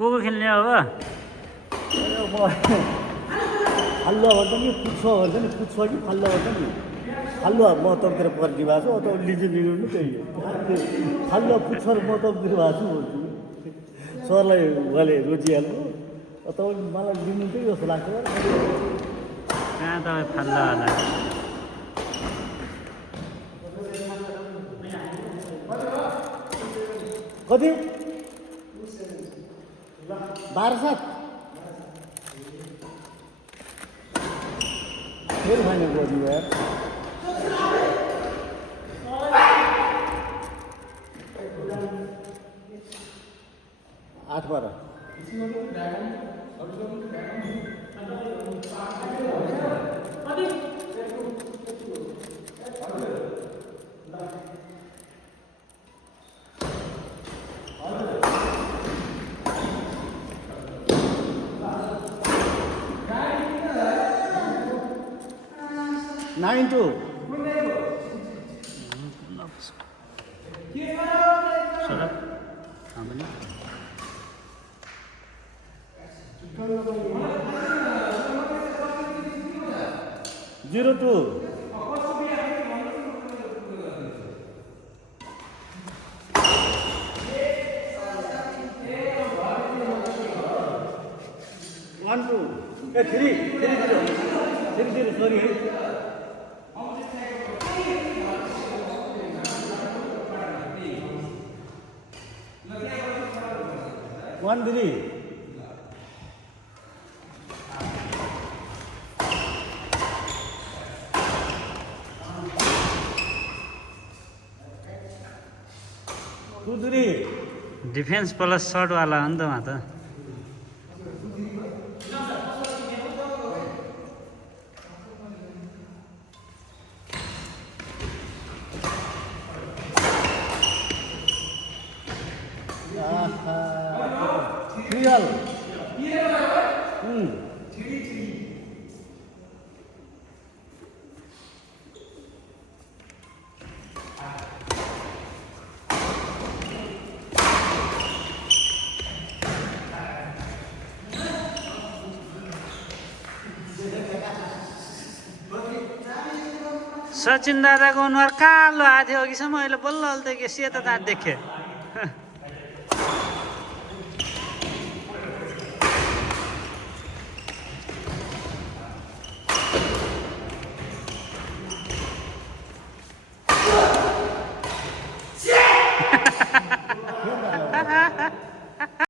को खेल्ने अब फालुवा भन्छ नि पुच्छो भन्छ नि पुच्छो कि फालुवा भन्छ नि फालुवा म तपाईँतिर पर्ने भएको छु अथवा लिजु लिनु नि त्यही हो फालुवा पुच्छ र म तपाईँतिर भएको छु भन्छु सरलाई उहाँले रोजिहाल्नु तपाईँले मलाई लिनु चाहिँ जस्तो लाग्छ कहाँ तपाईँ फाल्ला होला कति 12/7 फेरि खाने गर्नु यार आठ 12 9-2 0-2 1-2 3 sorry 1-3 2-3 डिफेन्स प्लस सर्टवाला हो नि त उहाँ त 'सचिन दादाको अनुहार कालो आएको थियो अघिसम्म अहिले बल्ल अहिले त के सेतो दाँत देखेँ